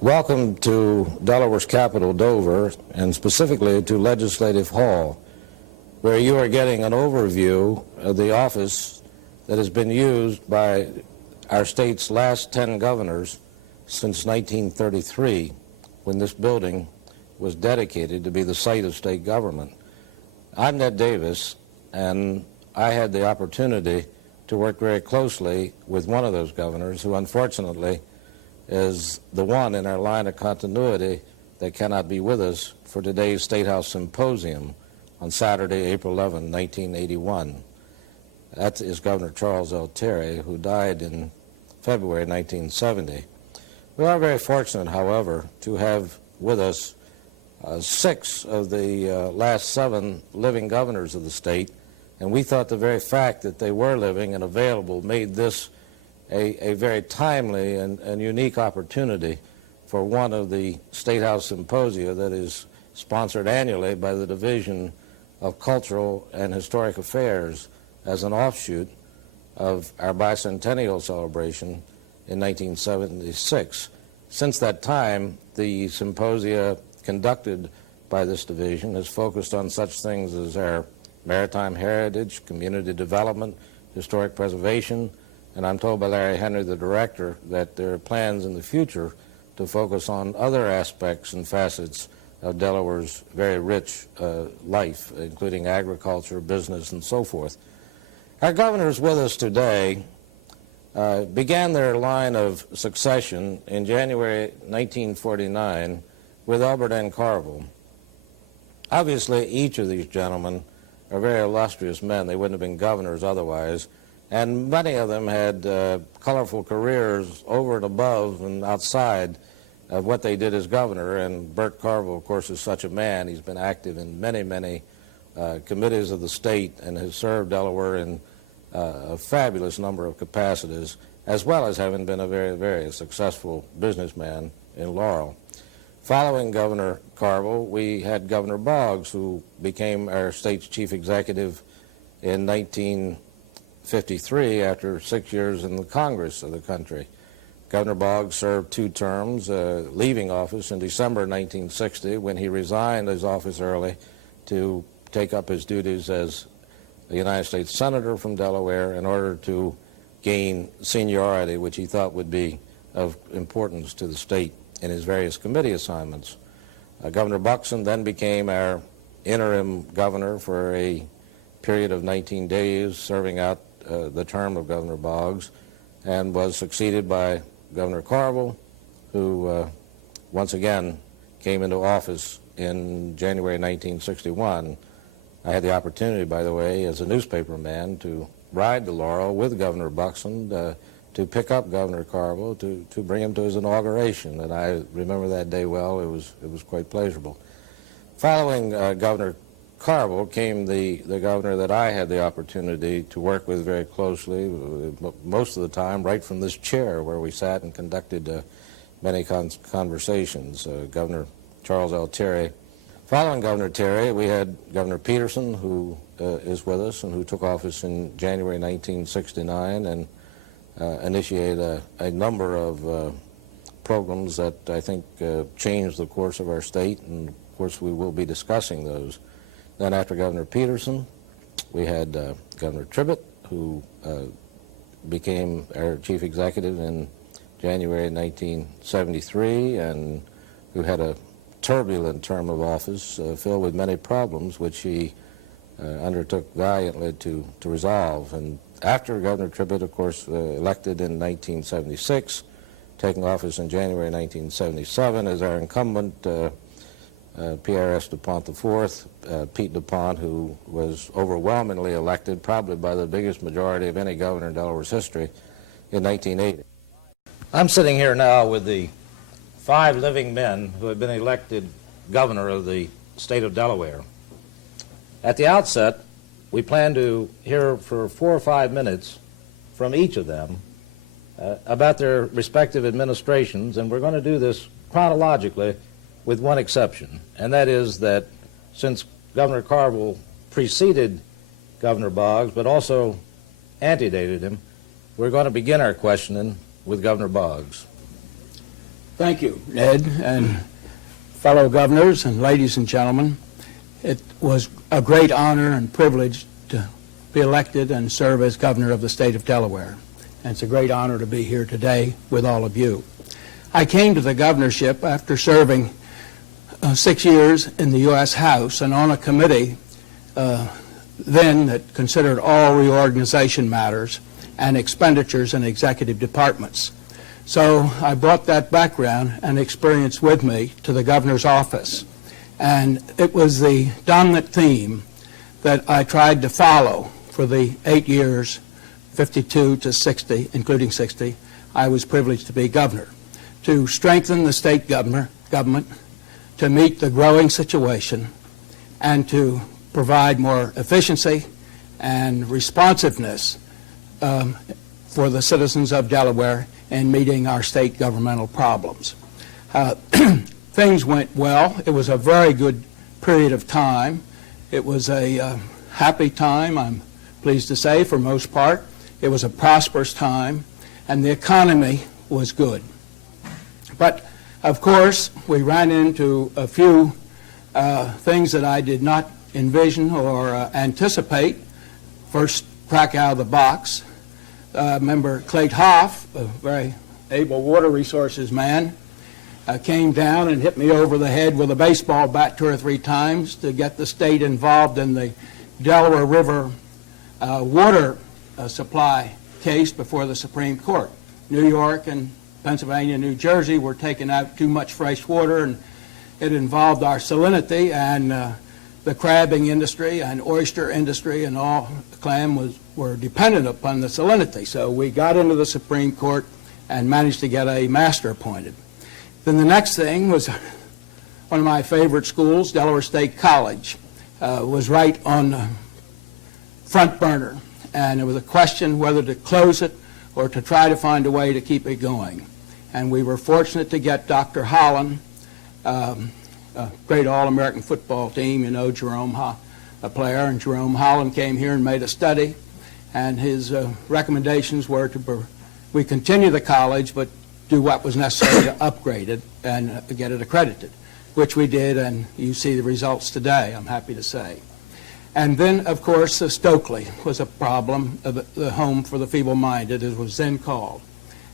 Welcome to Delaware's capital, Dover, and specifically to Legislative Hall, where you are getting an overview of the office that has been used by our state's last 10 governors since 1933, when this building was dedicated to be the site of state government. I'm Ned Davis, and I had the opportunity to work very closely with one of those governors who unfortunately is the one in our line of continuity that cannot be with us for today's State House Symposium on Saturday, April 11, 1981. That is Governor Charles L. Terry, who died in February 1970. We are very fortunate, however, to have with us 6 of the last 7 living governors of the state, and we thought the very fact that they were living and available made this a very timely and unique opportunity for one of the State House Symposia that is sponsored annually by the Division of Cultural and Historic Affairs as an offshoot of our bicentennial celebration in 1976. Since that time, the symposia conducted by this division has focused on such things as our maritime heritage, community development, historic preservation, and I'm told by Larry Henry, the director, that there are plans in the future to focus on other aspects and facets of Delaware's very rich life, including agriculture, business, and so forth. Our governors with us today began their line of succession in January 1949 with Elbert N. Carvel. Obviously, each of these gentlemen are very illustrious men. They wouldn't have been governors otherwise. And many of them had colorful careers over and above and outside of what they did as governor. And Bert Carvel, of course, is such a man. He's been active in many, many committees of the state and has served Delaware in a fabulous number of capacities, as well as having been a very, very successful businessman in Laurel. Following Governor Carvel, we had Governor Boggs, who became our state's chief executive in 1953 after 6 years in the Congress of the country. Governor Boggs served 2 terms, leaving office in December 1960 when he resigned his office early to take up his duties as a United States Senator from Delaware in order to gain seniority, which he thought would be of importance to the state in his various committee assignments. Governor Buckson then became our interim governor for a period of 19 days, serving out the term of Governor Boggs, and was succeeded by Governor Carvel, who once again came into office in January 1961. I had the opportunity, by the way, as a newspaperman, to ride to Laurel with Governor Buckson to pick up Governor Carvel to bring him to his inauguration, and I remember that day well. It was quite pleasurable. Following Governor Carvel came the governor that I had the opportunity to work with very closely, most of the time right from this chair where we sat and conducted many conversations, Governor Charles L. Terry. Following Governor Terry, we had Governor Peterson, who is with us and who took office in January 1969 and initiated a number of programs that I think changed the course of our state, and of course we will be discussing those. Then after Governor Peterson, we had Governor Tribbitt, who became our chief executive in January 1973 and who had a turbulent term of office filled with many problems, which he undertook valiantly to resolve. And after Governor Tribbitt, of course, elected in 1976, taking office in January 1977 as our incumbent, Pierre S. Pont IV, Pete DuPont, who was overwhelmingly elected, probably by the biggest majority of any governor in Delaware's history, in 1980. I'm sitting here now with the 5 living men who have been elected governor of the state of Delaware. At the outset, we plan to hear for 4 or 5 minutes from each of them about their respective administrations, and we're going to do this chronologically with one exception, and that is that since Governor Carvel preceded Governor Boggs but also antedated him, we're going to begin our questioning with Governor Boggs. Thank you, Ned, and fellow governors and ladies and gentlemen. It was a great honor and privilege to be elected and serve as governor of the state of Delaware. And it's a great honor to be here today with all of you. I came to the governorship after serving 6 years in the U.S. House and on a committee then that considered all reorganization matters and expenditures in executive departments. So I brought that background and experience with me to the governor's office. And it was the dominant theme that I tried to follow for the 8 years, 52 to 60, including 60, I was privileged to be governor, to strengthen the state government, to meet the growing situation, and to provide more efficiency and responsiveness for the citizens of Delaware in meeting our state governmental problems. Things went well. It was a very good period of time. It was a happy time, I'm pleased to say, for most part. It was a prosperous time, and the economy was good. But, of course, we ran into a few things that I did not envision or anticipate. First crack out of the box. Member Clayt Hoff, a very able water resources man, came down and hit me over the head with a baseball bat 2 or 3 times to get the state involved in the Delaware River water supply case before the Supreme Court. New York and Pennsylvania and New Jersey were taking out too much fresh water, and it involved our salinity, and the crabbing industry and oyster industry and all clam were dependent upon the salinity. So we got into the Supreme Court and managed to get a master appointed. Then the next thing was one of my favorite schools, Delaware State College, was right on the front burner. And it was a question whether to close it or to try to find a way to keep it going. And we were fortunate to get Dr. Holland, a great All-American football team, you know, Jerome, a player, and Jerome Holland came here and made a study. And his recommendations were we continue the college, but do what was necessary to upgrade it and get it accredited, which we did, and you see the results today, I'm happy to say. And then, of course, Stokely was a problem, the home for the feeble-minded, as it was then called.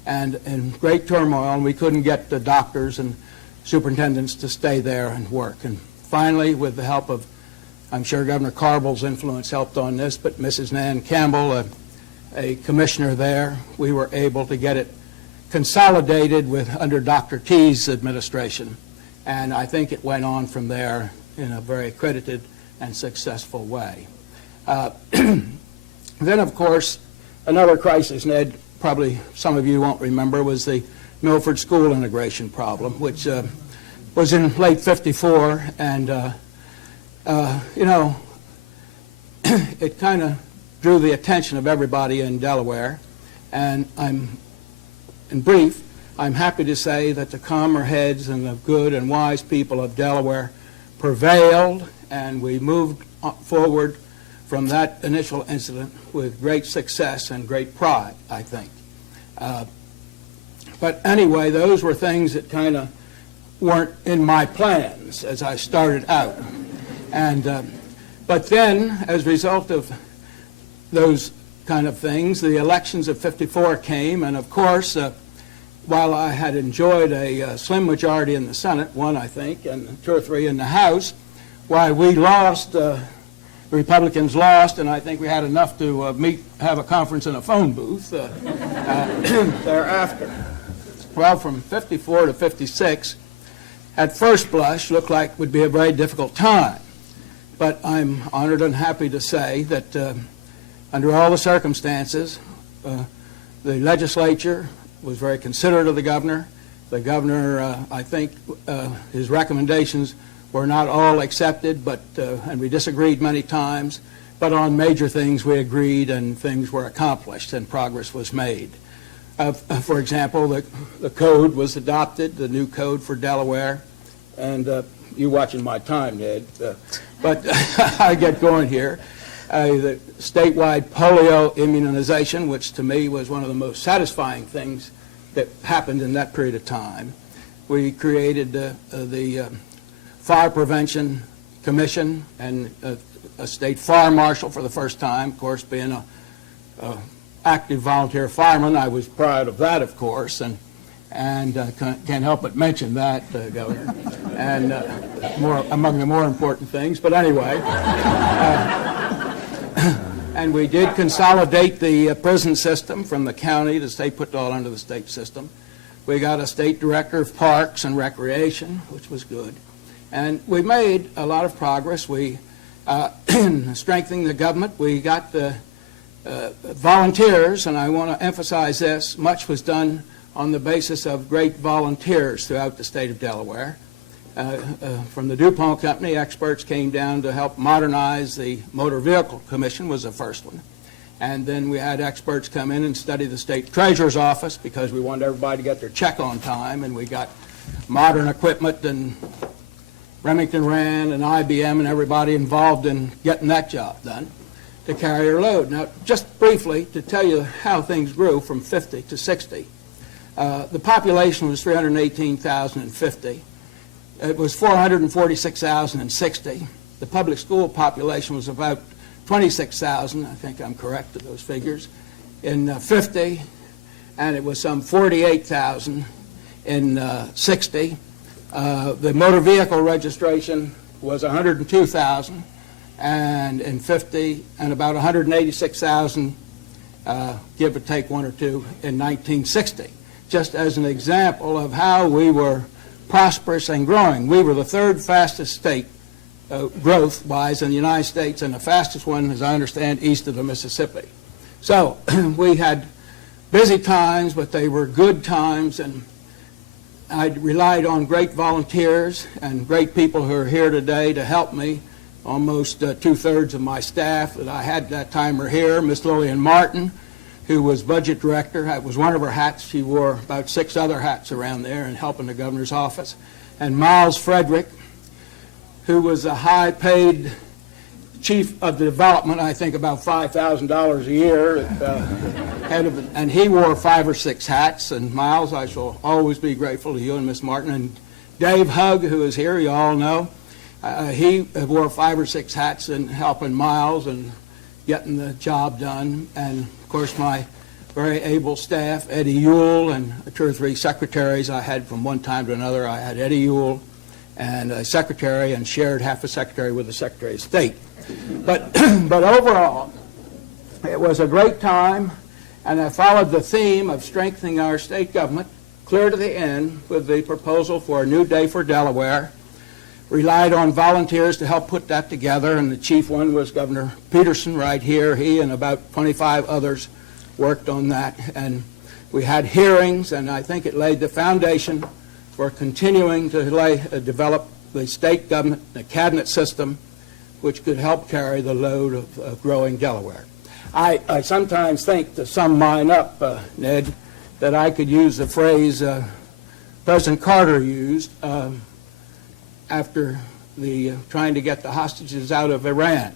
And in great turmoil, and we couldn't get the doctors and superintendents to stay there and work. And finally, with the help of, I'm sure Governor Carvel's influence helped on this, but Mrs. Nan Campbell, a commissioner there, we were able to get it consolidated under Dr. T's administration. And I think it went on from there in a very accredited and successful way. Then, of course, another crisis, Ned, probably some of you won't remember, was the Milford School integration problem, which was in late '54, and you know, it kind of drew the attention of everybody in Delaware. And in brief, I'm happy to say that the calmer heads and the good and wise people of Delaware prevailed, and we moved forward from that initial incident with great success and great pride, I think. But anyway, those were things that kind of weren't in my plans as I started out. And but then, as a result of those kind of things, the elections of '54 came, and of course, while I had enjoyed a slim majority in the Senate, 1 I think, and 2 or 3 in the House, why we lost, the Republicans lost, and I think we had enough to have a conference in a phone booth thereafter. Well, from '54 to '56, at first blush, looked like would be a very difficult time. But I'm honored and happy to say that under all the circumstances, the legislature was very considerate of the governor. The governor, I think, his recommendations were not all accepted, but and we disagreed many times. But on major things, we agreed, and things were accomplished, and progress was made. For example, the code was adopted, the new code for Delaware, and you watching my time, Ned, but I get going here. The statewide polio immunization, which to me was one of the most satisfying things that happened in that period of time. we created the Fire Prevention Commission and a state fire marshal for the first time. Of course, being a active volunteer fireman, I was proud of that, of course, and can't help but mention that, Governor, and among the more important things. But anyway, and we did consolidate the prison system from the county to state, put it all under the state system. We got a state director of parks and recreation, which was good. And we made a lot of progress. We, in strengthening the government, we got the volunteers, and I want to emphasize this, much was done on the basis of great volunteers throughout the state of Delaware. From the DuPont Company, experts came down to help modernize the Motor Vehicle Commission, was the first one. And then we had experts come in and study the state treasurer's office because we wanted everybody to get their check on time, and we got modern equipment, and Remington Rand and IBM and everybody involved in getting that job done to carry our load. Now, just briefly, to tell you how things grew from 50 to 60, the population was 318,050. It was 446,060. The public school population was about 26,000, I think I'm correct with those figures, in 50, and it was some 48,000 in 60. The motor vehicle registration was 102,000, and in 50, and about 186,000, give or take one or two, in 1960. Just as an example of how we were prosperous and growing. We were the third fastest state growth-wise in the United States, and the fastest one, as I understand, east of the Mississippi. So we had busy times, but they were good times, and I relied on great volunteers and great people who are here today to help me. Almost two-thirds of my staff that I had that time are here. Miss Lillian Martin, who was budget director. That was one of her hats. She wore about 6 other hats around there and helping the governor's office. And Miles Frederick, who was a high-paid chief of the development, I think about $5,000 a year, head of it, and he wore 5 or 6 hats. And Miles, I shall always be grateful to you and Miss Martin. And Dave Hugg, who is here, you all know, he wore 5 or 6 hats in helping Miles and getting the job done. And of course, my very able staff, Eddie Ewell, and 2 or 3 secretaries I had from one time to another. I had Eddie Ewell and a secretary, and shared half a secretary with the Secretary of State. But overall, it was a great time, and I followed the theme of strengthening our state government clear to the end with the proposal for a new day for Delaware. Relied on volunteers to help put that together, and the chief one was Governor Peterson right here. He and about 25 others worked on that, and we had hearings, and I think it laid the foundation for continuing to develop the state government, the cabinet system, which could help carry the load of growing Delaware. I sometimes think, to sum mine up, Ned, that I could use the phrase President Carter used after trying to get the hostages out of Iran.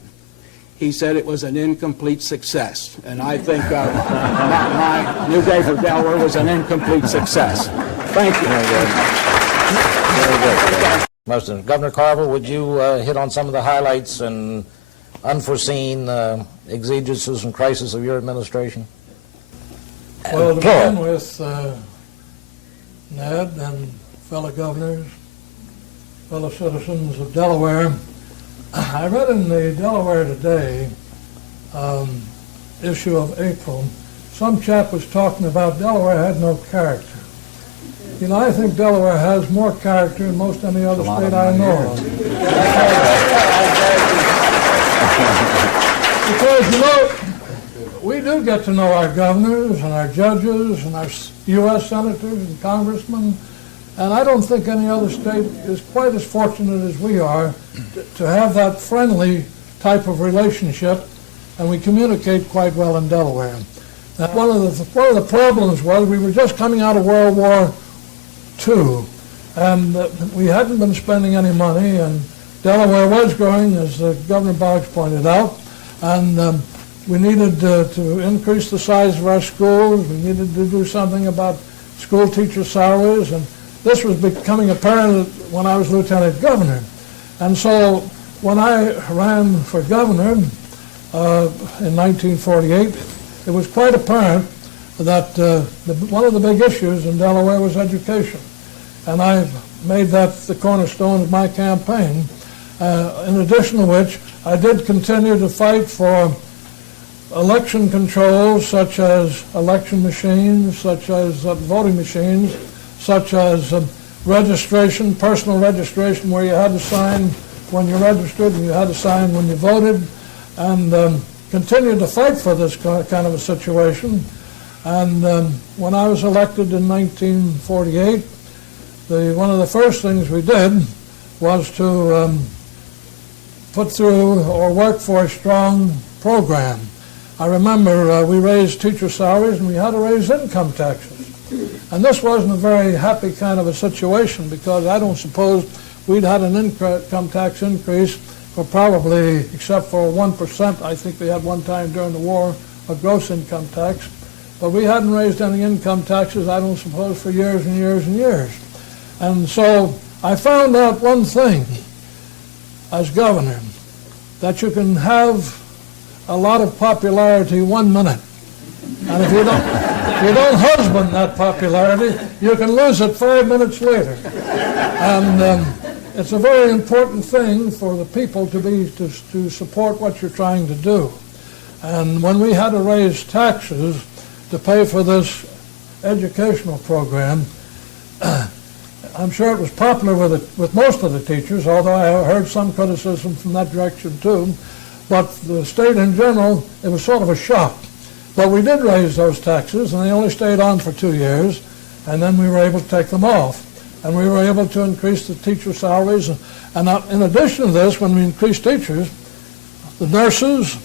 He said it was an incomplete success, and I think my New Day for Delaware was an incomplete success. Thank you. Very good. Most of them. Governor Carvel, would you hit on some of the highlights and unforeseen exigencies and crises of your administration? Well, to begin with, Ned and fellow governors, fellow citizens of Delaware, I read in the Delaware Today issue of April, some chap was talking about Delaware had no character. You know, I think Delaware has more character than most any other state I know of. Because, you know, we do get to know our governors and our judges and our U.S. senators and congressmen, and I don't think any other state is quite as fortunate as we are to have that friendly type of relationship, and we communicate quite well in Delaware. Now, one of the problems was we were just coming out of World War II, and we hadn't been spending any money, and Delaware was growing, as Governor Boggs pointed out, and we needed to increase the size of our schools. We needed to do something about school teacher salaries, and this was becoming apparent when I was lieutenant governor. And so when I ran for governor in 1948, it was quite apparent that one of the big issues in Delaware was education. And I made that the cornerstone of my campaign, in addition to which I did continue to fight for election controls, such as election machines, such as voting machines, such as registration, personal registration, where you had to sign when you registered and you had to sign when you voted, and continued to fight for this kind of a situation. And when I was elected in 1948, one of the first things we did was to put through or work for a strong program. I remember we raised teacher salaries and we had to raise income taxes. And this wasn't a very happy kind of a situation, because I don't suppose we'd had an income tax increase for probably, except for 1%, I think we had one time during the war, a gross income tax. But we hadn't raised any income taxes, I don't suppose, for years and years and years. And so I found out one thing as governor, that you can have a lot of popularity 1 minute. And if you don't husband that popularity, you can lose it 5 minutes later. And it's a very important thing for the people to support what you're trying to do. And when we had to raise taxes to pay for this educational program, I'm sure it was popular with most of the teachers, although I heard some criticism from that direction too. But the state in general, it was sort of a shock. But we did raise those taxes, and they only stayed on for 2 years, and then we were able to take them off. And we were able to increase the teacher salaries. And in addition to this, when we increased teachers, the nurses,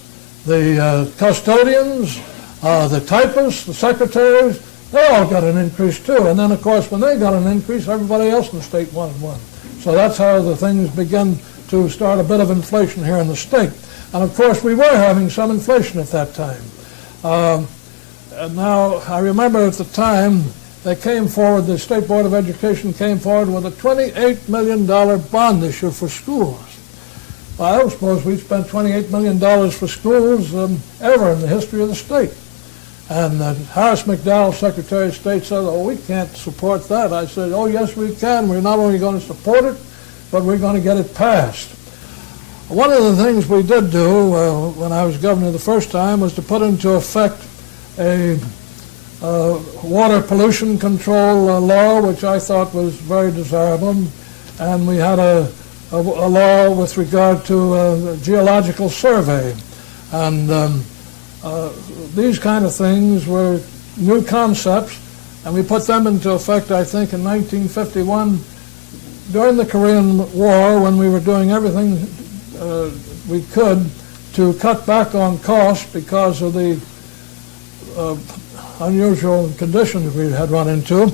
the custodians, the typists, the secretaries, they all got an increase too. And then, of course, when they got an increase, everybody else in the state wanted one. So that's how the things began to start a bit of inflation here in the state. And of course, we were having some inflation at that time. And now, I remember at the time, they came forward, the State Board of Education came forward with a $28 million bond issue for schools. Well, I don't suppose we've spent $28 million for schools ever in the history of the state. And Harris McDowell, Secretary of State, said, oh, we can't support that. I said, oh, yes, we can. We're not only going to support it, but we're going to get it passed. One of the things we did do when I was governor the first time was to put into effect a water pollution control law, which I thought was very desirable. And we had a law with regard to geological survey. And these kind of things were new concepts, and we put them into effect, I think, in 1951 during the Korean War, when we were doing everything we could to cut back on costs because of the unusual conditions we had run into.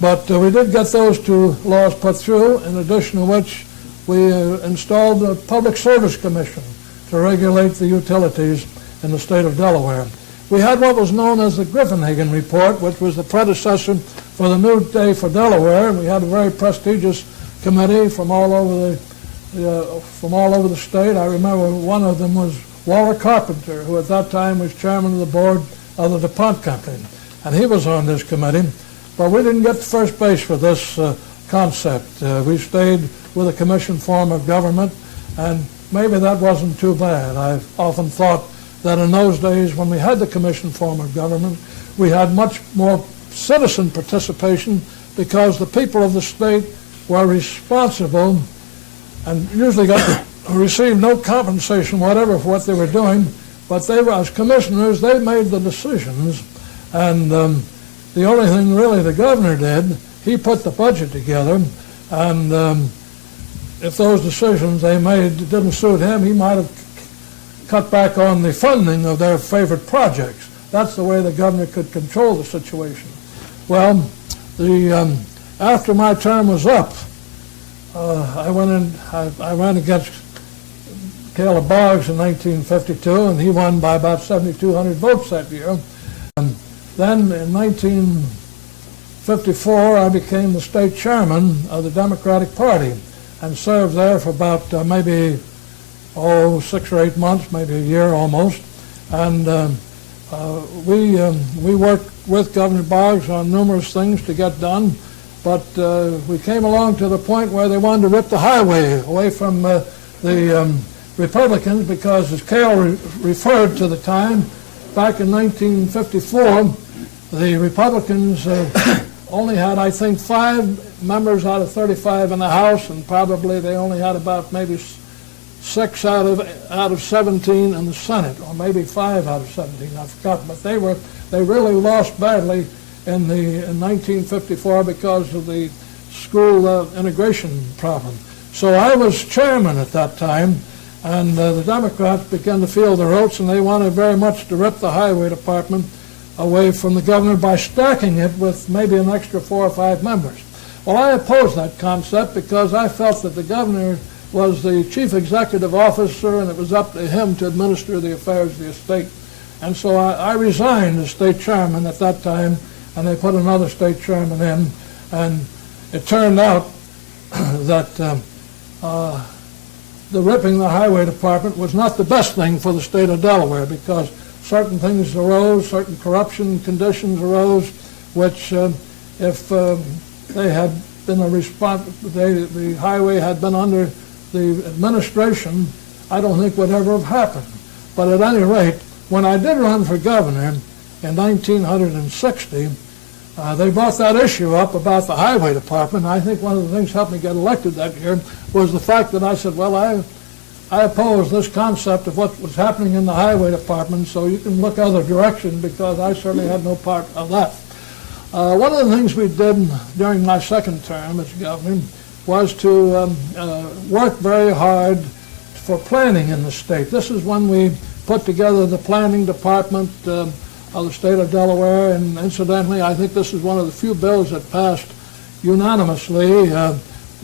But we did get those two laws put through, in addition to which we installed the Public Service Commission to regulate the utilities in the state of Delaware. We had what was known as the Griffenhagen Report, which was the predecessor for the New Day for Delaware, and we had a very prestigious committee from all over the state. I remember one of them was Walter Carpenter, who at that time was chairman of the board of the DuPont Company, and he was on this committee. But we didn't get to first base for this concept. We stayed with a commission form of government, and maybe that wasn't too bad. I've often thought that in those days, when we had the commission form of government, we had much more citizen participation because the people of the state were responsible and usually received no compensation whatever for what they were doing, but they were, as commissioners, they made the decisions, and the only thing really the governor did, he put the budget together, and if those decisions they made didn't suit him, he might have cut back on the funding of their favorite projects. That's the way the governor could control the situation. Well, after my term was up, I ran against Caleb Boggs in 1952, and he won by about 7,200 votes that year. And then in '54, I became the state chairman of the Democratic Party and served there for about maybe 6 or 8 months, maybe a year almost. And we worked with Governor Boggs on numerous things to get done, but we came along to the point where they wanted to rip the highway away from the Republicans because, as Cale referred to the time, back in 1954, the Republicans only had, I think, 5 members out of 35 in the House, and probably they only had about maybe 6 out of 17 in the Senate, or maybe 5 out of 17. I forgot, but they really lost badly in 1954 because of the school integration problem. So I was chairman at that time, and the Democrats began to feel their oats, and they wanted very much to rip the highway department away from the governor by stacking it with maybe an extra 4 or 5 members. Well, I opposed that concept because I felt that the governor was the chief executive officer, and it was up to him to administer the affairs of the estate. And so I resigned as state chairman at that time, and they put another state chairman in, and it turned out that the ripping the highway department was not the best thing for the state of Delaware, because certain things arose, certain corruption conditions arose, which if they had been the highway had been under the administration, I don't think would ever have happened. But at any rate, when I did run for governor in 1960, they brought that issue up about the highway department. I think one of the things that helped me get elected that year was the fact that I said, well, I oppose this concept of what was happening in the highway department, so you can look other direction, because I certainly had no part of that. One of the things we did during my second term as governor was to work very hard for planning in the state. This is when we put together the planning department of the state of Delaware, and incidentally, I think this is one of the few bills that passed unanimously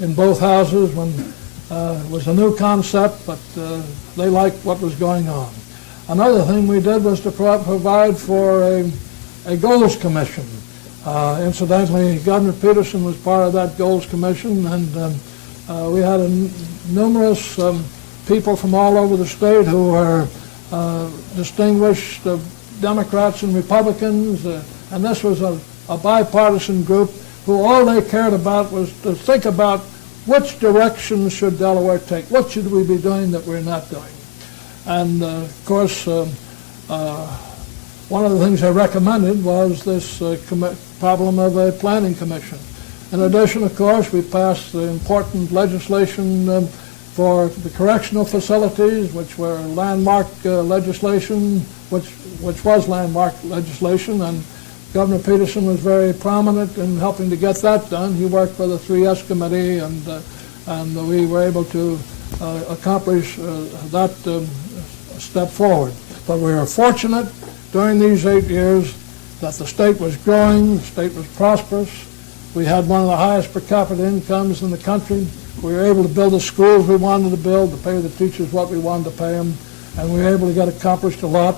in both houses when it was a new concept, but they liked what was going on. Another thing we did was to provide for a goals commission. Incidentally, Governor Peterson was part of that goals commission, and we had numerous people from all over the state who were distinguished Democrats and Republicans, and this was a bipartisan group who all they cared about was to think about which direction should Delaware take, what should we be doing that we're not doing. And of course, one of the things I recommended was this problem of a planning commission. In addition, of course, we passed the important legislation for the correctional facilities, which were landmark legislation, which was landmark legislation, and Governor Peterson was very prominent in helping to get that done. He worked for the 3S committee, and we were able to accomplish that step forward. But we were fortunate during these 8 years that the state was growing, the state was prosperous. We had one of the highest per capita incomes in the country. We were able to build the schools we wanted to build, to pay the teachers what we wanted to pay them, and we were able to get accomplished a lot.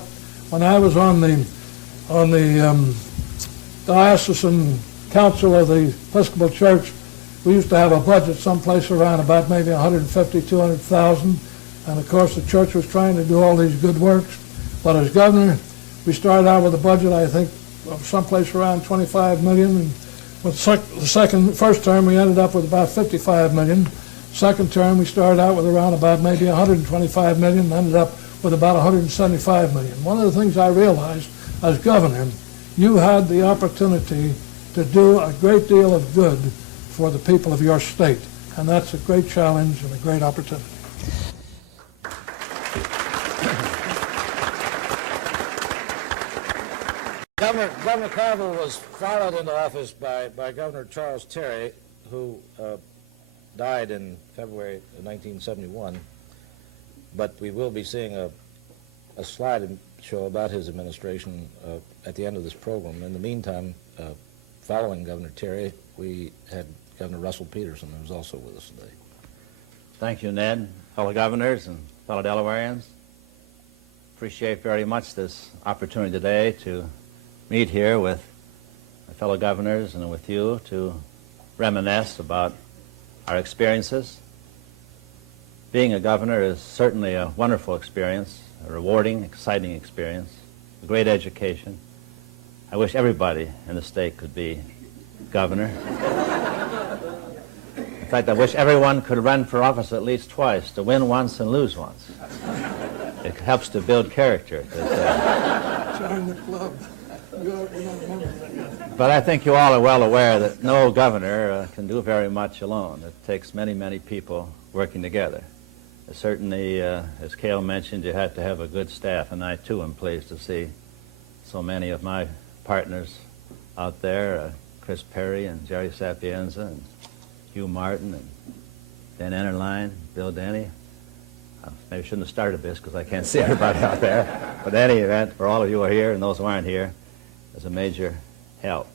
When I was on the diocesan council of the Episcopal Church, we used to have a budget someplace around about maybe 150, 200,000, and of course the church was trying to do all these good works. But as governor, we started out with a budget, I think, of someplace around 25 million, and with the first term we ended up with about 55 million. Second term we started out with around about maybe 125 million, and ended up with about 175 million. One of the things I realized as governor, you had the opportunity to do a great deal of good for the people of your state, and that's a great challenge and a great opportunity. Governor Carvel was followed into office by Governor Charles Terry, who died in February of 1971. But we will be seeing a slide show about his administration at the end of this program. In the meantime, following Governor Terry, we had Governor Russell Peterson, who was also with us today. Thank you, Ned, fellow governors and fellow Delawareans. Appreciate very much this opportunity today to meet here with my fellow governors and with you to reminisce about our experiences. Being a governor is certainly a wonderful experience, a rewarding, exciting experience, a great education. I wish everybody in the state could be governor. In fact, I wish everyone could run for office at least twice, to win once and lose once. It helps to build character. Join the club. You're not a member of that yet. But I think you all are well aware that no governor can do very much alone. It takes many, many people working together. Certainly, as Caleb mentioned, you have to have a good staff, and I too am pleased to see so many of my partners out there, Chris Perry and Jerry Sapienza and Hugh Martin and Dan Ennerline, Bill Denny. Maybe I shouldn't have started this because I can't see everybody out there. But in any event, for all of you who are here and those who aren't here, is a major help.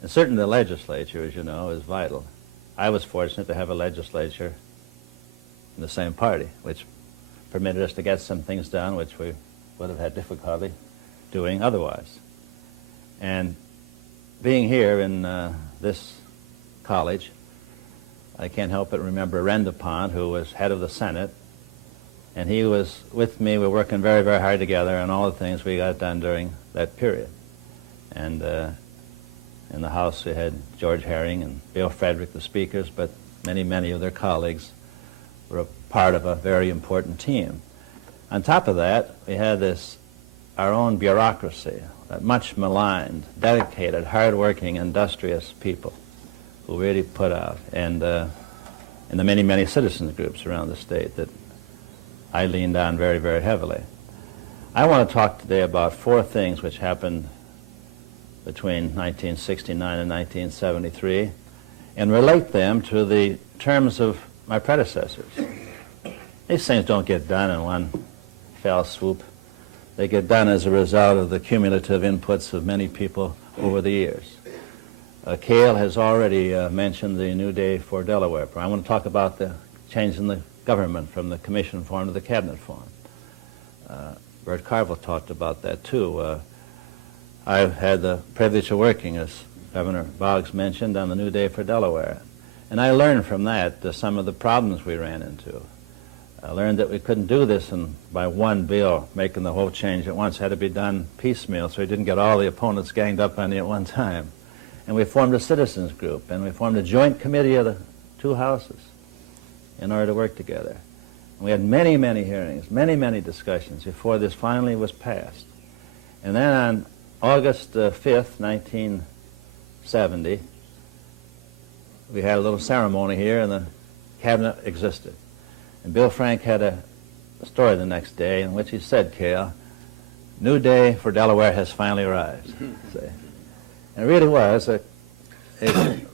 And certainly the legislature, as you know, is vital. I was fortunate to have a legislature in the same party, which permitted us to get some things done which we would have had difficulty doing otherwise. And being here in this college, I can't help but remember Pont, who was head of the Senate, and he was with me. We were working very, very hard together on all the things we got done during that period. And in the House, we had George Herring and Bill Frederick, the speakers, but many, many of their colleagues were a part of a very important team. On top of that, we had our own bureaucracy, that much maligned, dedicated, hard-working, industrious people who really put out, and the many, many citizens groups around the state that I leaned on very, very heavily. I want to talk today about 4 things which happened between 1969 and 1973 and relate them to the terms of my predecessors. These things don't get done in one fell swoop. They get done as a result of the cumulative inputs of many people over the years. Cale has already mentioned the New Day for Delaware. I want to talk about the change in the government from the commission form to the cabinet form. Bert Carvel talked about that too. I've had the privilege of working, as Governor Boggs mentioned, on the New Day for Delaware. And I learned from that some of the problems we ran into. I learned that we couldn't do this by one bill, making the whole change at once. It had to be done piecemeal, so we didn't get all the opponents ganged up on you at one time. And we formed a citizens group, and we formed a joint committee of the 2 houses in order to work together. And we had many, many hearings, many, many discussions before this finally was passed. And then on August 5th, 1970, we had a little ceremony here, and the cabinet existed. And Bill Frank had a story the next day in which he said, Cale, New Day for Delaware has finally arrived. And it really was a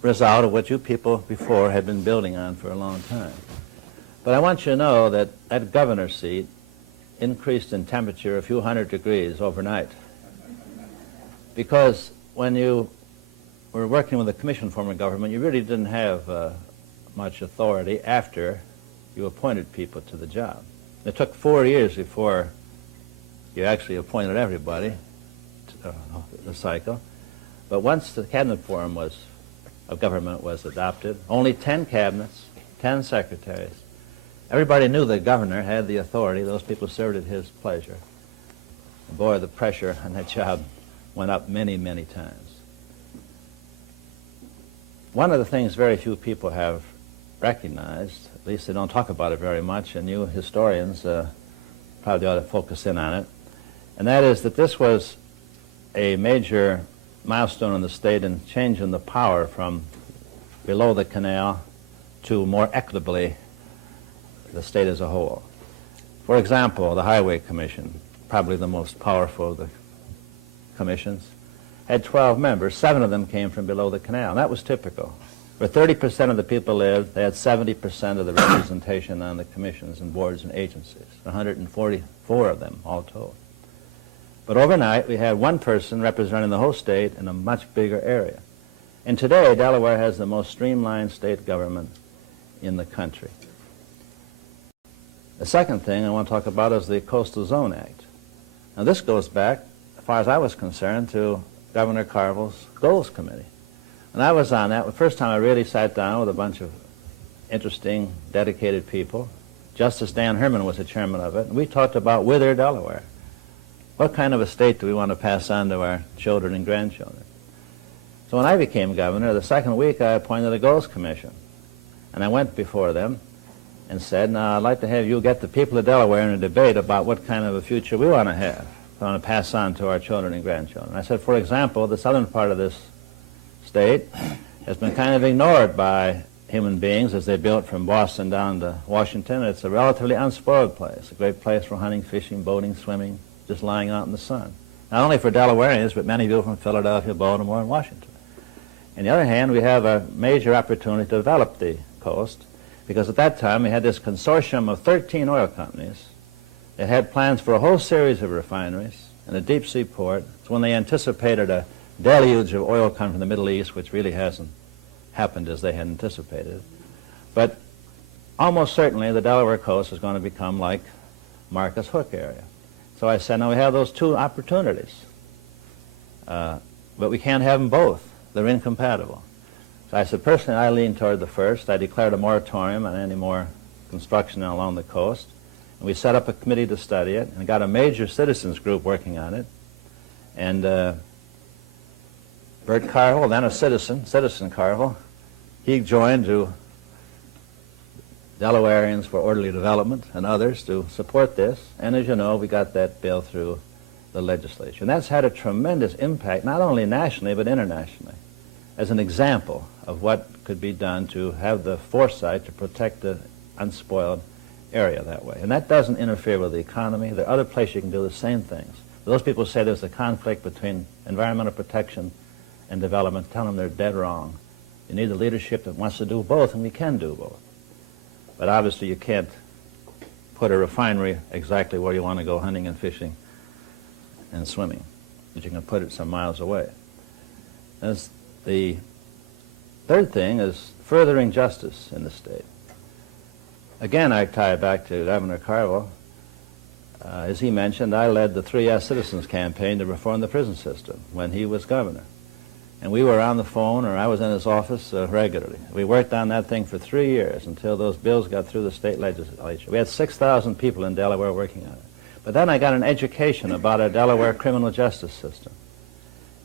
result of what you people before had been building on for a long time. But I want you to know that that governor's seat increased in temperature a few hundred degrees overnight. Because when you were working with the commission form of government, you really didn't have much authority after you appointed people to the job. It took 4 years before you actually appointed everybody to the cycle. But once the cabinet form of government was adopted, only 10 cabinets, 10 secretaries. Everybody knew the governor had the authority. Those people served at his pleasure. And boy, the pressure on that job went up many, many times. One of the things very few people have recognized, at least they don't talk about it very much, and you historians probably ought to focus in on it, and that is that this was a major milestone in the state in changing the power from below the canal to more equitably the state as a whole. For example, the Highway Commission, probably the most powerful of the commissions, had 12 members. 7 of them came from below the canal. And that was typical. Where 30% of the people lived, they had 70% of the representation on the commissions and boards and agencies, 144 of them all told. But overnight, we had one person representing the whole state in a much bigger area. And today, Delaware has the most streamlined state government in the country. The second thing I want to talk about is the Coastal Zone Act. Now, this goes back, as far as I was concerned, to Governor Carvel's Goals Committee. And I was on that. The first time I really sat down with a bunch of interesting, dedicated people. Justice Dan Herman was the chairman of it. And we talked about Wither, Delaware. What kind of a state do we want to pass on to our children and grandchildren? So when I became governor, the second week I appointed a Goals Commission. And I went before them and said, now I'd like to have you get the people of Delaware in a debate about what kind of a future we want to have, we want to pass on to our children and grandchildren. I said, for example, the southern part of this state has been kind of ignored by human beings as they built from Boston down to Washington. It's a relatively unspoiled place, a great place for hunting, fishing, boating, swimming, just lying out in the sun. Not only for Delawareans, but many people from Philadelphia, Baltimore, and Washington. On the other hand, we have a major opportunity to develop the coast, because at that time we had this consortium of 13 oil companies that had plans for a whole series of refineries and a deep sea port. It's when they anticipated a deluge of oil coming from the Middle East, which really hasn't happened as they had anticipated. But almost certainly the Delaware coast is going to become like Marcus Hook area. So I said, now we have those two opportunities, but we can't have them both. They're incompatible. So I said, personally, I lean toward the first. I declared a moratorium on any more construction along the coast. And we set up a committee to study it and got a major citizens group working on it. And Bert Carvel, then a citizen Carvel, he joined to Delawareans for Orderly Development and others to support this. And as you know, we got that bill through the legislature. And that's had a tremendous impact, not only nationally, but internationally, as an example of what could be done to have the foresight to protect the unspoiled area that way. And that doesn't interfere with the economy. There are other places you can do the same things. Those people say there's a conflict between environmental protection and development. Tell them they're dead wrong. You need a leadership that wants to do both, and we can do both. But obviously you can't put a refinery exactly where you want to go hunting and fishing and swimming, but you can put it some miles away. As the third thing is furthering justice in the state. Again, I tie it back to Governor Carvel. As he mentioned, I led the 3S Citizens Campaign to reform the prison system when he was governor. And we were on the phone, or I was in his office regularly. We worked on that thing for 3 years until those bills got through the state legislature. We had 6,000 people in Delaware working on it. But then I got an education about our Delaware criminal justice system.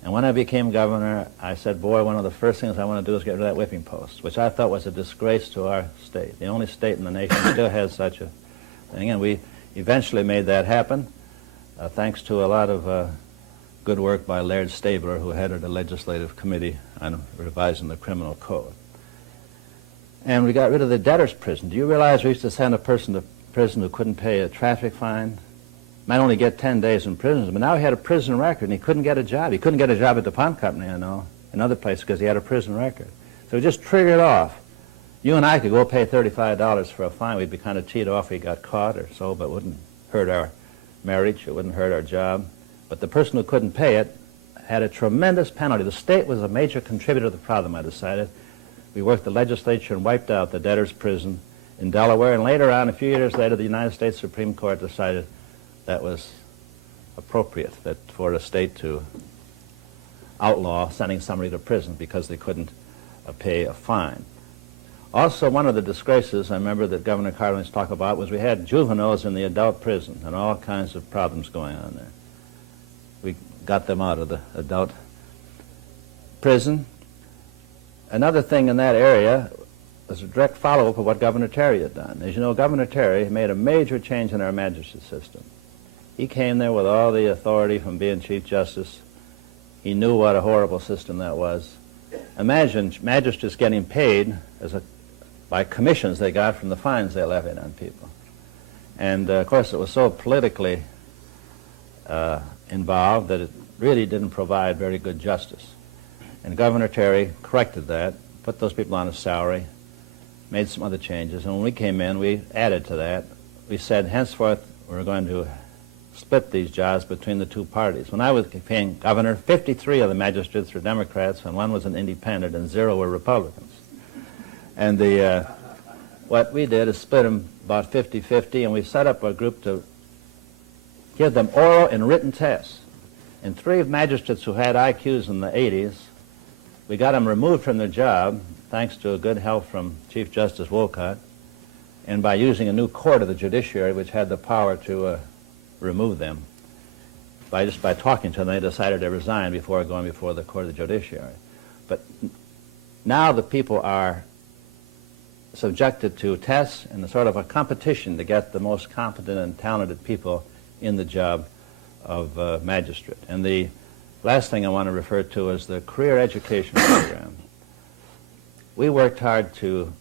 And when I became governor, I said, boy, one of the first things I want to do is get rid of that whipping post, which I thought was a disgrace to our state. The only state in the nation still has such a thing. And we eventually made that happen, thanks to a lot of good work by Laird Stabler, who headed a legislative committee on revising the criminal code. And we got rid of the debtor's prison. Do you realize we used to send a person to prison who couldn't pay a traffic fine? Might only get 10 days in prison, but now he had a prison record, and he couldn't get a job. He couldn't get a job at the Pont Company, I know, in other places, because he had a prison record. So it just triggered off. You and I could go pay $35 for a fine. We'd be kind of teed off if we got caught or so, but it wouldn't hurt our marriage. It wouldn't hurt our job. But the person who couldn't pay it had a tremendous penalty. The state was a major contributor to the problem, I decided. We worked the legislature and wiped out the debtor's prison in Delaware, and later on, a few years later, the United States Supreme Court decided that was appropriate, that for a state to outlaw sending somebody to prison because they couldn't pay a fine. Also, one of the disgraces I remember that Governor Carvel used to talk about was we had juveniles in the adult prison and all kinds of problems going on there. We got them out of the adult prison. Another thing in that area was a direct follow-up of what Governor Terry had done. As you know, Governor Terry made a major change in our magistrate system. He came there with all the authority from being Chief Justice. He knew what a horrible system that was. Imagine magistrates getting paid by commissions they got from the fines they levied on people. And, of course, it was so politically involved that it really didn't provide very good justice. And Governor Terry corrected that, put those people on a salary, made some other changes. And when we came in, we added to that. We said, henceforth, we're going to split these jobs between the two parties. When I was campaigning governor, 53 of the magistrates were Democrats, and one was an independent, and 0 were Republicans. And what we did is split them about 50-50, and we set up a group to give them oral and written tests And 3 magistrates who had IQs in the 80s, we got them removed from their job, thanks to a good help from Chief Justice Wolcott, and by using a new court of the judiciary which had the power to remove them. Just by talking to them, they decided to resign before going before the court of the judiciary. But now the people are subjected to tests and a sort of a competition to get the most competent and talented people in the job of magistrate. And the last thing I want to refer to is the career education program. We worked hard to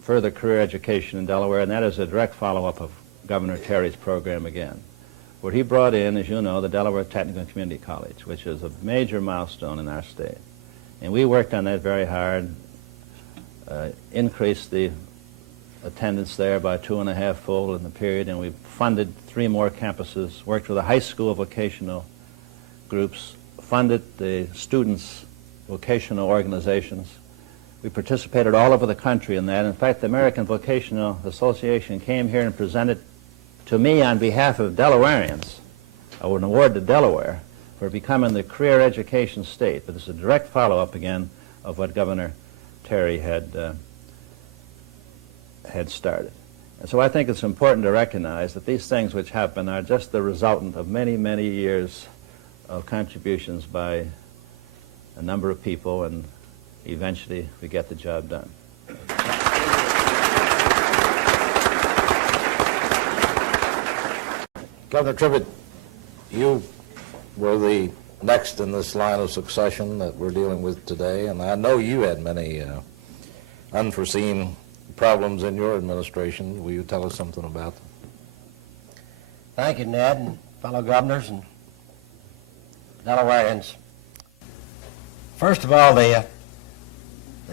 further career education in Delaware, and that is a direct follow-up of Governor Terry's program again, where he brought in, as you know, the Delaware Technical Community College, which is a major milestone in our state. And we worked on that very hard, increased the attendance there by 2.5-fold in the period, and we funded 3 more campuses, worked with the high school vocational groups, funded the students' vocational organizations. We participated all over the country in that. In fact, the American Vocational Association came here and presented to me on behalf of Delawareans an award to Delaware for becoming the career education state. But it's a direct follow-up again of what Governor Terry had started. And so I think it's important to recognize that these things which happen are just the resultant of many, many years of contributions by a number of people, and eventually we get the job done. Governor Tribbitt, you were the next in this line of succession that we're dealing with today, and I know you had many unforeseen problems in your administration. Will you tell us something about them? Thank you, Ned, and fellow governors and Delawareans. First of all, the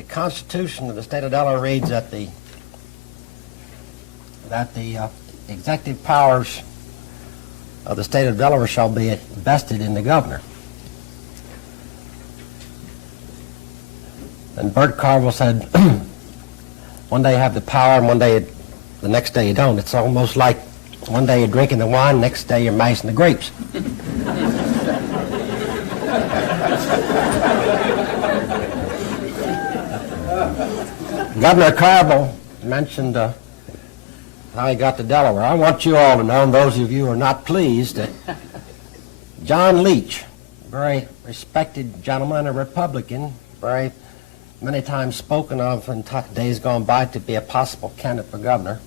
Constitution of the state of Delaware reads that the executive powers of the state of Delaware shall be vested in the governor. And Bert Carvel said, one day you have the power and the next day you don't. It's almost like one day you're drinking the wine, next day you're mashing the grapes. Governor Carvel mentioned how he got to Delaware. I want you all to know, and those of you who are not pleased, that John Leach, a very respected gentleman, a Republican, very many times spoken of in days gone by to be a possible candidate for governor,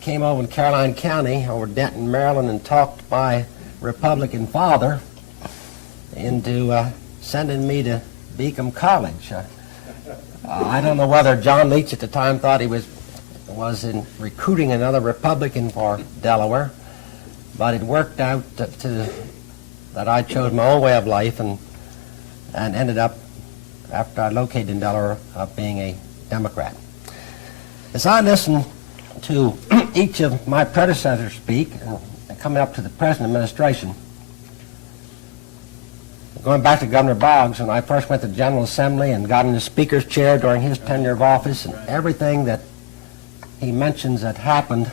came over in Caroline County, over Denton, Maryland, and talked my Republican father into sending me to Beacom College. I don't know whether John Leach at the time thought he was in recruiting another Republican for Delaware, but it worked out that I chose my own way of life and ended up, after I located in Delaware, being a Democrat. As I listened to each of my predecessors speak, and coming up to the present administration, going back to Governor Boggs, when I first went to the General Assembly and got in the Speaker's chair during his tenure of office, and everything that he mentions that happened,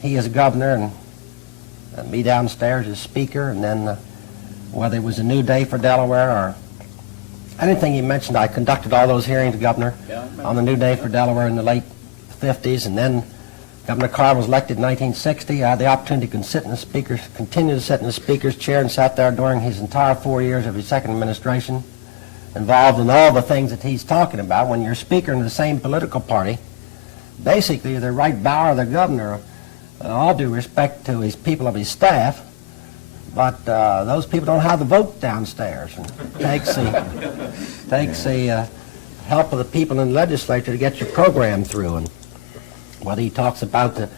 he as governor and me downstairs as Speaker, and then whether it was a new day for Delaware or anything he mentioned, I conducted all those hearings, Governor, on the new day for Delaware in the late 50s, and then Governor Carvel was elected in 1960. I had the opportunity to continue to sit in the Speaker's chair, and sat there during his entire 4 years of his second administration, involved in all the things that he's talking about. When you're Speaker in the same political party, basically you're the right bower of the governor, all due respect to his people of his staff, but those people don't have the vote downstairs. And it takes the help of the people in the legislature to get your program through. And whether he talks about the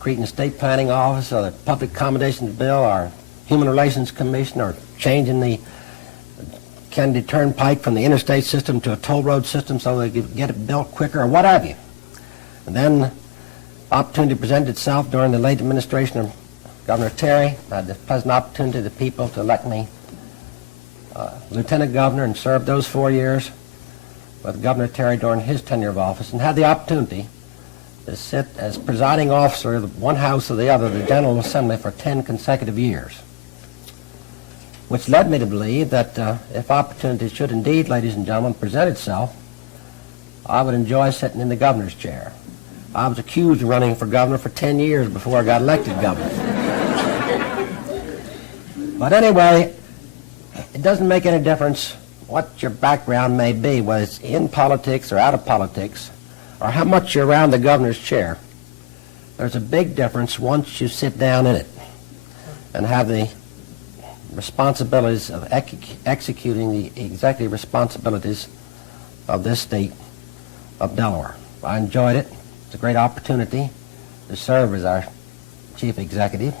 Cretan State Planning Office or the Public Accommodations Bill or Human Relations Commission or changing the Kennedy Turnpike from the interstate system to a toll road system so they could get it built quicker or what have you. And then opportunity presented itself during the late administration of Governor Terry. I had the pleasant opportunity of the people to elect me Lieutenant Governor and served those 4 years with Governor Terry during his tenure of office, and had the opportunity to sit as presiding officer of one house or the other of the General Assembly for 10 consecutive years, which led me to believe that if opportunity should indeed, ladies and gentlemen, present itself, I would enjoy sitting in the governor's chair. I was accused of running for governor for 10 years before I got elected governor. But anyway, it doesn't make any difference what your background may be, whether it's in politics or out of politics, or how much you're around the governor's chair. There's a big difference once you sit down in it and have the responsibilities of executing the executive responsibilities of this state of Delaware. I enjoyed it. It's a great opportunity to serve as our chief executive.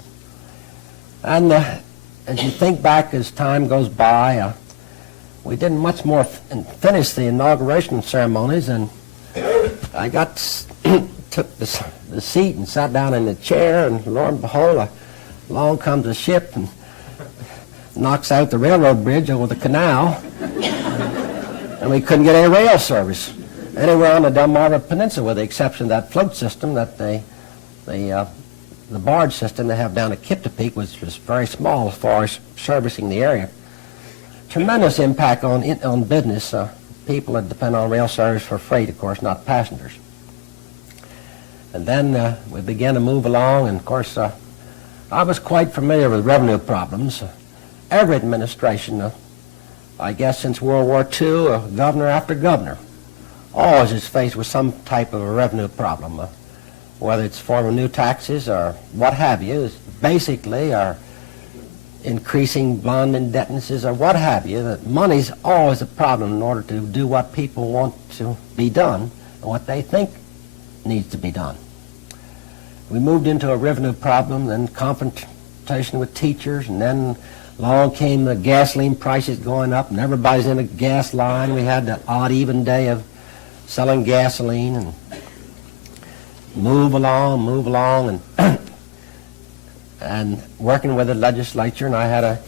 And as you think back as time goes by, we didn't much more finish the inauguration ceremonies, and I took the seat and sat down in the chair, and lo and behold, along comes a ship and knocks out the railroad bridge over the canal, and we couldn't get any rail service anywhere on the Delmarva Peninsula, with the exception of that float system that the barge system they have down at Kiptapeak was very small as far as servicing the area. Tremendous impact on business. People that depend on rail service for freight, of course, not passengers. And then we began to move along, and of course, I was quite familiar with revenue problems. Every administration, I guess since World War II, governor after governor, always is faced with some type of a revenue problem, whether it's form of new taxes or what have you. Basically, our increasing bond indebtednesses or what have you. That money's always a problem in order to do what people want to be done and what they think needs to be done. We moved into a revenue problem, then confrontation with teachers, and then along came the gasoline prices going up, and everybody's in a gas line. We had the odd even day of selling gasoline, and move along, and working with the legislature. And I had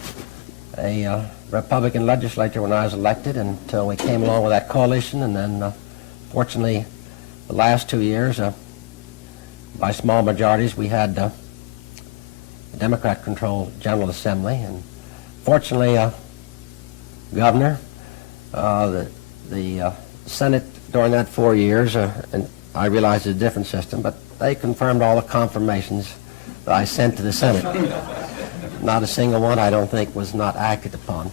a Republican legislature when I was elected until we came along with that coalition, and then fortunately the last 2 years, by small majorities, we had the Democrat-controlled General Assembly, and fortunately, Governor, the Senate during that 4 years, and I realize it's a different system, but they confirmed all the confirmations that I sent to the Senate. Not a single one, I don't think, was not acted upon.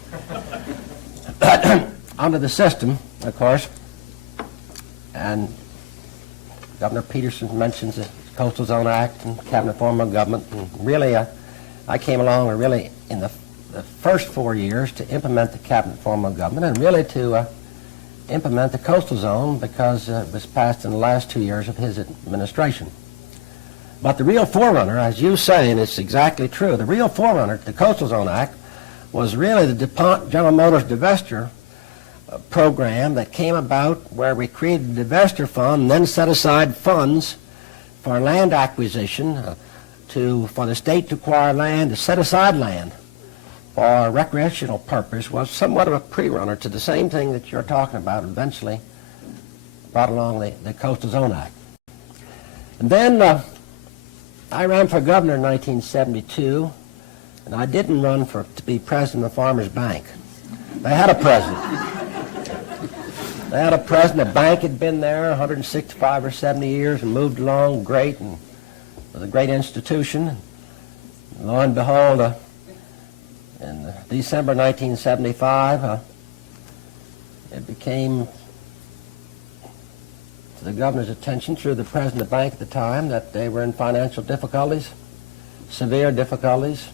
Under the system, of course, and Governor Peterson mentions the Coastal Zone Act and Cabinet Form of Government, and really, I came along and really in the first 4 years to implement the Cabinet Form of Government, and really to implement the coastal zone, because it was passed in the last 2 years of his administration. But the real forerunner, as you say, and it's exactly true, the real forerunner to the Coastal Zone Act was really the DuPont General Motors divestiture program that came about, where we created the divestiture fund and then set aside funds for land acquisition for the state to acquire land, to set aside land for recreational purpose, was somewhat of a pre-runner to the same thing that you're talking about, eventually brought along the Coastal Zone Act. And then I ran for governor in 1972, and I didn't run to be president of Farmers Bank. They had a president. They had a president. The bank had been there 165 or 70 years and moved along great, and was a great institution. And lo and behold, in December 1975, it became to the governor's attention through the president of the bank at the time that they were in financial difficulties, severe difficulties,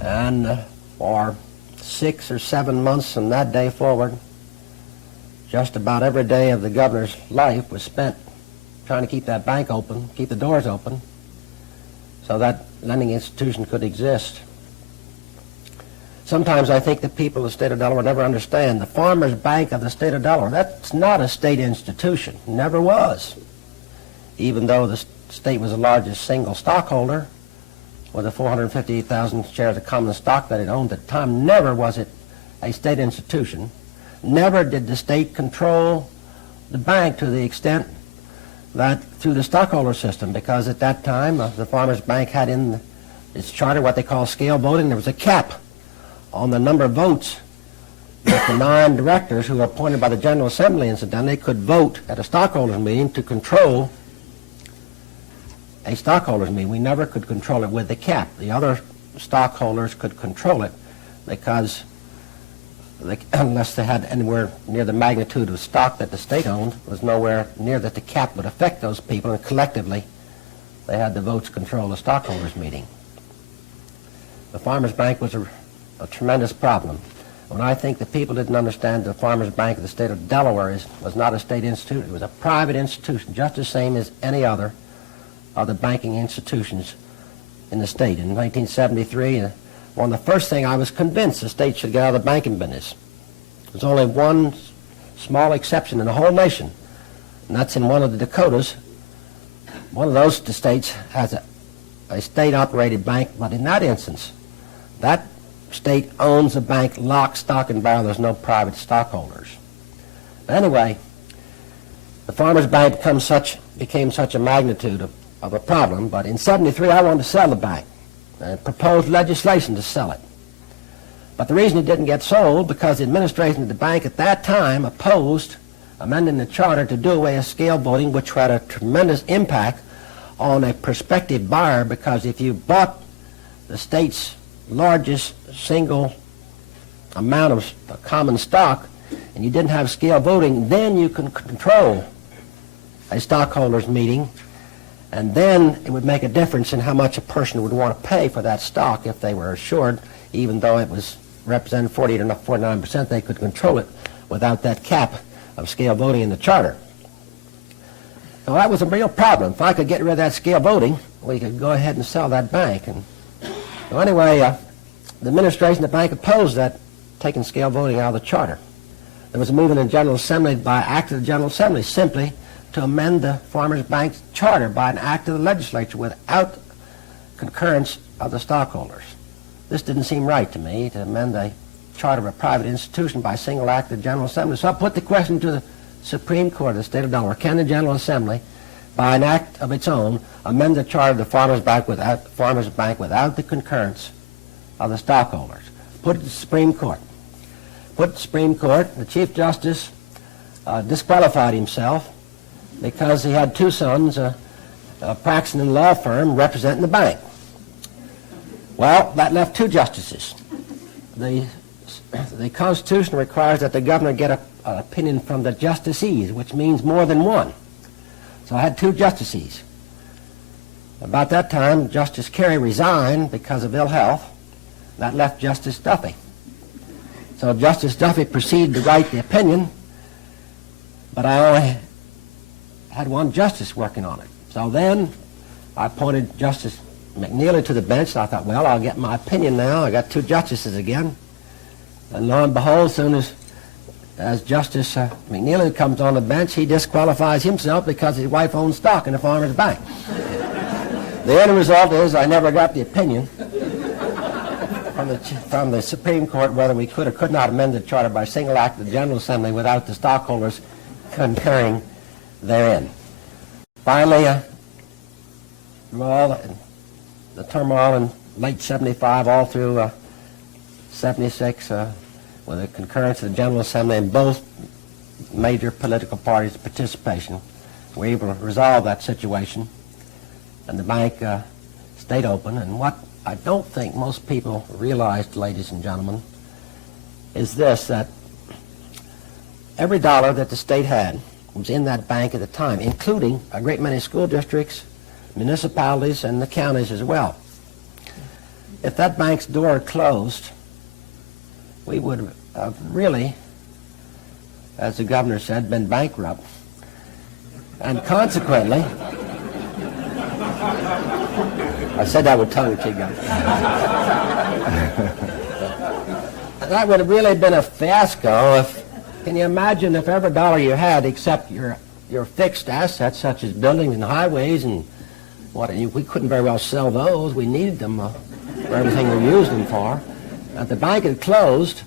and for 6 or 7 months from that day forward, just about every day of the governor's life was spent trying to keep that bank open, keep the doors open, so that lending institution could exist. Sometimes I think that people of the state of Delaware never understand the Farmers Bank of the state of Delaware. That's not a state institution, never was. Even though the state was the largest single stockholder with the 458,000 shares of common stock that it owned at the time, never was it a state institution. Never did the state control the bank to the extent that through the stockholder system, because at that time the Farmers Bank had in its charter what they call scale voting. There was a cap on the number of votes that the 9 directors who were appointed by the General Assembly, incidentally, could vote at a stockholders meeting to control a stockholders meeting. We never could control it with the cap. The other stockholders could control it because unless they had anywhere near the magnitude of stock that the state owned, was nowhere near that the cap would affect those people, and collectively they had the votes control the stockholders meeting. The Farmers Bank was a tremendous problem. When I think that people didn't understand the Farmers Bank of the state of Delaware was not a state institution, it was a private institution, just the same as any other of the banking institutions in the state. In 1973, one of the first things I was convinced the state should get out of the banking business. There's only one small exception in the whole nation, and that's in one of the Dakotas. One of those states has a state-operated bank, but in that instance, that state owns the bank lock, stock, and barrel. There's no private stockholders. But anyway, the Farmers Bank became such a magnitude of a problem, but in 73 I wanted to sell the bank and proposed legislation to sell it. But the reason it didn't get sold because the administration of the bank at that time opposed amending the charter to do away with scale voting, which had a tremendous impact on a prospective buyer, because if you bought the state's largest single amount of common stock and you didn't have scale voting, then you can control a stockholders meeting, and then it would make a difference in how much a person would want to pay for that stock if they were assured, even though it was represented 40 to 49%, they could control it without that cap of scale voting in the charter. So that was a real problem. If I could get rid of that scale voting, we could go ahead and sell that bank. And so anyway, the administration of the bank opposed that, taking scale voting out of the charter. There was a movement in the General Assembly by act of the General Assembly simply to amend the Farmers Bank's charter by an act of the legislature without concurrence of the stockholders. This didn't seem right to me, to amend the charter of a private institution by a single act of the General Assembly. So I put the question to the Supreme Court of the state of Delaware: can the General Assembly, by an act of its own, amend the charter of the Farmers Bank without the concurrence of the stockholders? Put it to the Supreme Court. Put it to the Supreme Court. The Chief Justice disqualified himself because he had 2 sons practicing in a law firm representing the bank. Well, that left 2 justices. The Constitution requires that the governor get an opinion from the justices, which means more than one. So I had 2 justices. About that time, Justice Carey resigned because of ill health. That left Justice Duffy. So Justice Duffy proceeded to write the opinion, but I only had 1 justice working on it. So then I appointed Justice McNeely to the bench. I thought, well, I'll get my opinion now. I got 2 justices again. And lo and behold, as soon as Justice McNeely comes on the bench, he disqualifies himself because his wife owns stock in the Farmers Bank. The end result is I never got the opinion from the Supreme Court whether we could or could not amend the charter by single act of the General Assembly without the stockholders concurring therein. Finally, all the turmoil in late 75 all through 76, with the concurrence of the General Assembly and both major political parties' participation, we were able to resolve that situation, and the bank stayed open. And what I don't think most people realized, ladies and gentlemen, is this: that every dollar that the state had was in that bank at the time, including a great many school districts, municipalities, and the counties as well. If that bank's door had closed, we would have really, as the governor said, been bankrupt. And consequently, I said that with tongue in cheek, Governor. That would have really been a fiasco. Can you imagine if every dollar you had, except your fixed assets such as buildings and highways and we couldn't very well sell those. We needed them for everything we used them for. If the bank had closed,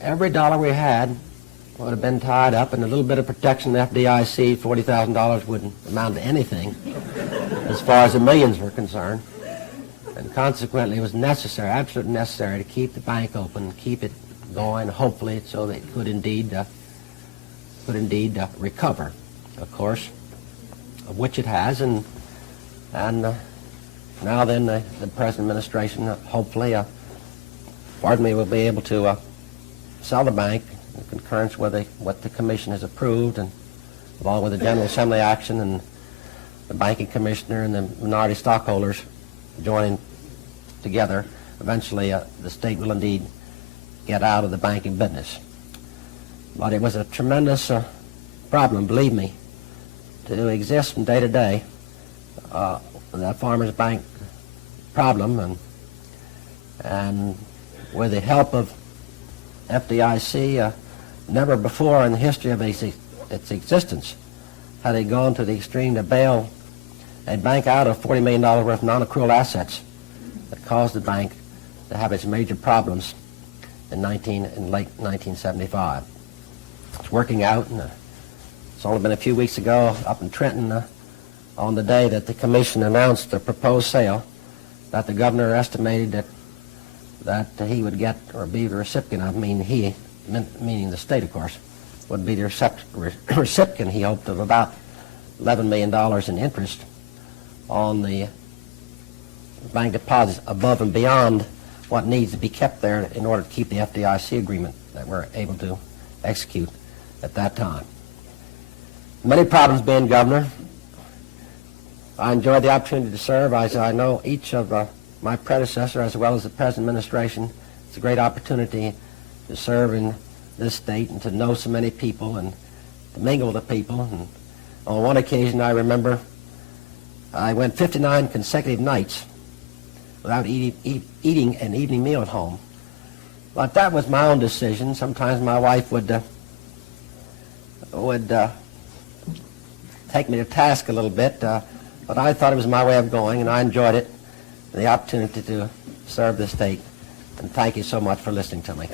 every dollar we had would have been tied up, and a little bit of protection in FDIC, $40,000 wouldn't amount to anything as far as the millions were concerned. And consequently, it was necessary, absolutely necessary, to keep the bank open, keep it going, hopefully, so that it could indeed recover, of course, of which it has. And now then, the present administration, hopefully, will be able to sell the bank in concurrence with what the commission has approved, and along with the General Assembly action and the banking commissioner and the minority stockholders joining together. Eventually, the state will indeed get out of the banking business. But it was a tremendous problem, believe me, to exist from day to day, that Farmers Bank problem, and with the help of FDIC, never before in the history of its existence had it gone to the extreme to bail a bank out of $40 million worth of non-accrual assets that caused the bank to have its major problems in late 1975. It's working out, and it's only been a few weeks ago up in Trenton on the day that the commission announced the proposed sale that the governor estimated that he would get, or be the recipient of, meaning the state, of course, would be the recipient, he hoped, of about $11 million in interest on the bank deposits above and beyond what needs to be kept there in order to keep the FDIC agreement that we're able to execute at that time. Many problems being governor. I enjoyed the opportunity to serve, as I know each of my predecessor as well as the present administration. It's a great opportunity to serve in this state and to know so many people and to mingle with the people. And on one occasion, I remember I went 59 consecutive nights without eating an evening meal at home. But that was my own decision. Sometimes my wife would take me to task a little bit, but I thought it was my way of going, and I enjoyed it, the opportunity to serve the state. And thank you so much for listening to me.